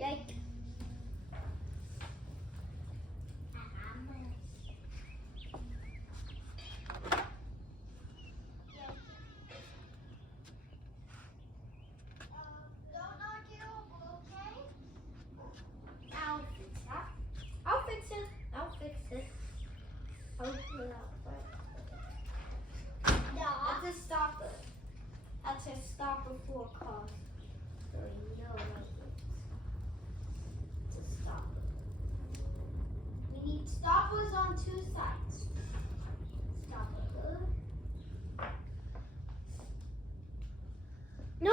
Yike. I'll fix it. I'll put it out first. No. That's a stopper. That's a stopper for a car. So you know what it is. It's a stopper. We need stoppers on 2 sides. Stopper. No.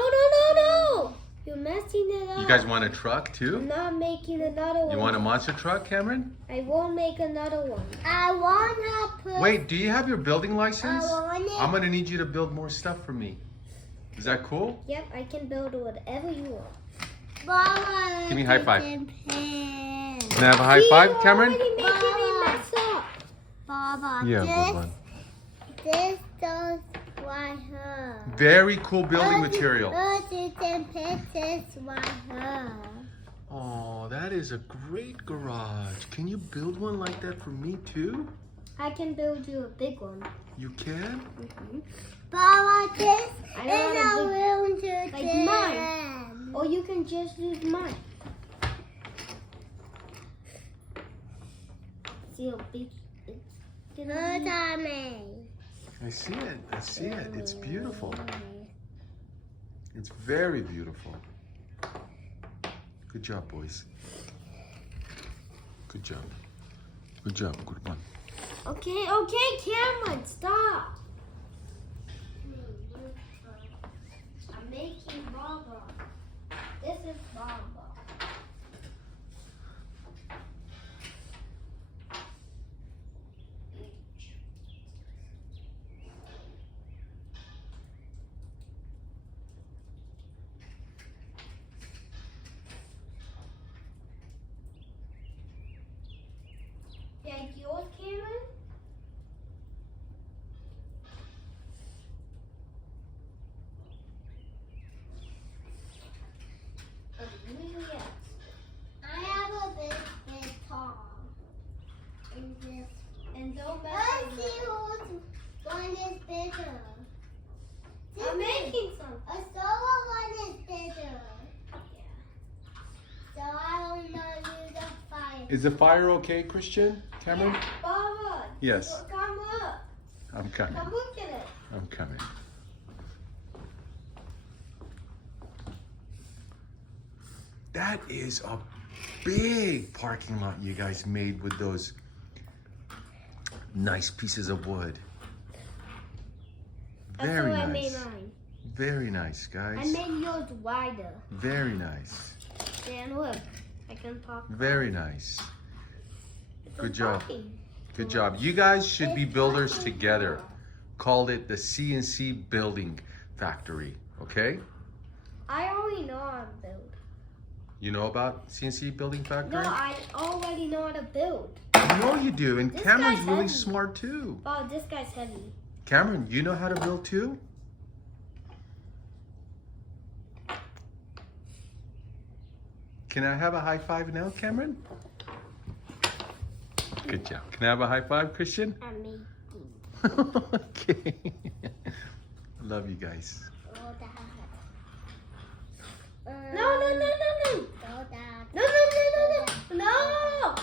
You're messing it up. You guys want a truck I'm too? not making another one. You want a monster truck, Cameron? I won't make another one. I wanna put. Wait, do you have your building license? I want it. I'm gonna need you to build more stuff for me. Is that cool? Yep, I can build whatever you want. Mama, Give me a high five. Can I have a high five, Cameron? You're already making me mess up. Baba, Yeah, good one. this does like her. Very cool building material. You can put this like her. Oh, that is a great garage. Can you build one like that for me too? I can build you a big one. You can? Baba, this is a room to like mine. Or you can just use mine. See how big it's gonna be? I see it. I see it. It's beautiful. It's very beautiful. Good job, boys. Good job. Good job. Good one. Okay, Cameron, stop. I'm making Baba. This is Baba. Like yours, Cameron? I have a big guitar. And don't mess Let's see whose one is bigger. I'm making some. A solo one is bigger. Yeah. So I don't know you the fire. Is the fire okay, Christian? Cameron? Yeah, Baba. Yes. Come up. I'm coming. Come look at it. I'm coming. That is a big parking lot you guys made with those nice pieces of wood. Very That's how nice. I made mine. Very nice, guys. I made yours wider. Very nice. Dan, look. I can talk. Very nice. Good job. Talking. Good job. You guys should be builders together. Called it the CNC Building Factory, okay? I already know how to build. You know about CNC Building Factory? No, I already know how to build. I know you do, and This Cameron's guy's really heavy. smart too. Oh, this guy's heavy. Cameron, you know how to build too? Can I have a high five now, Cameron? Good job. Can I have a high five, Christian? I'm making. Okay. Love you guys. No. No.